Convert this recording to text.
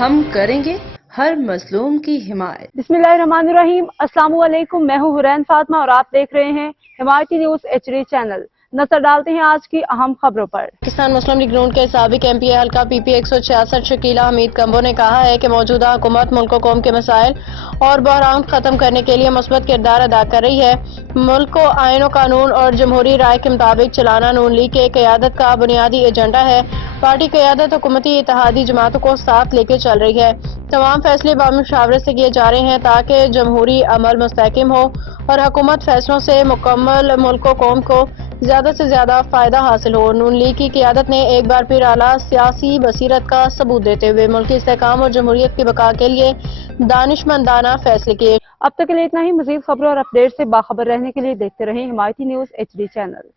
ہم کریں گے ہر مظلوم کی حمایت۔ بسم اللہ الرحمن الرحیم۔ السلام علیکم، میں ہوں حرین فاطمہ اور آپ دیکھ رہے ہیں حمایتی نیوز HD چینل۔ نظر ڈالتے ہیں آج کی اہم خبروں پر۔ پاکستان مسلم لیگ نون کے سابق MP حلقہ PP 166 شکیلہ حمید کمبو نے کہا ہے کہ موجودہ حکومت ملک و قوم کے مسائل اور بحران ختم کرنے کے لیے مثبت کردار ادا کر رہی ہے۔ ملک کو آئین و قانون اور جمہوری رائے کے مطابق چلانا نون لیگ کی قیادت کا بنیادی ایجنڈا ہے۔ پارٹی قیادت حکومتی اتحادی جماعتوں کو ساتھ لے کے چل رہی ہے۔ تمام فیصلے باہمی مشاورت سے کیے جا رہے ہیں تاکہ جمہوری عمل مستحکم ہو اور حکومت فیصلوں سے مکمل ملک و قوم کو زیادہ سے زیادہ فائدہ حاصل ہو۔ نون لیگ کی قیادت نے ایک بار پھر اعلیٰ سیاسی بصیرت کا ثبوت دیتے ہوئے ملک کی استحکام اور جمہوریت کی بقا کے لیے دانشمندانہ فیصلے کیے۔ اب تک کے لیے اتنا ہی۔ مزید خبروں اور اپڈیٹ سے باخبر رہنے کے لیے دیکھتے رہیں حمایتی نیوز HD چینل۔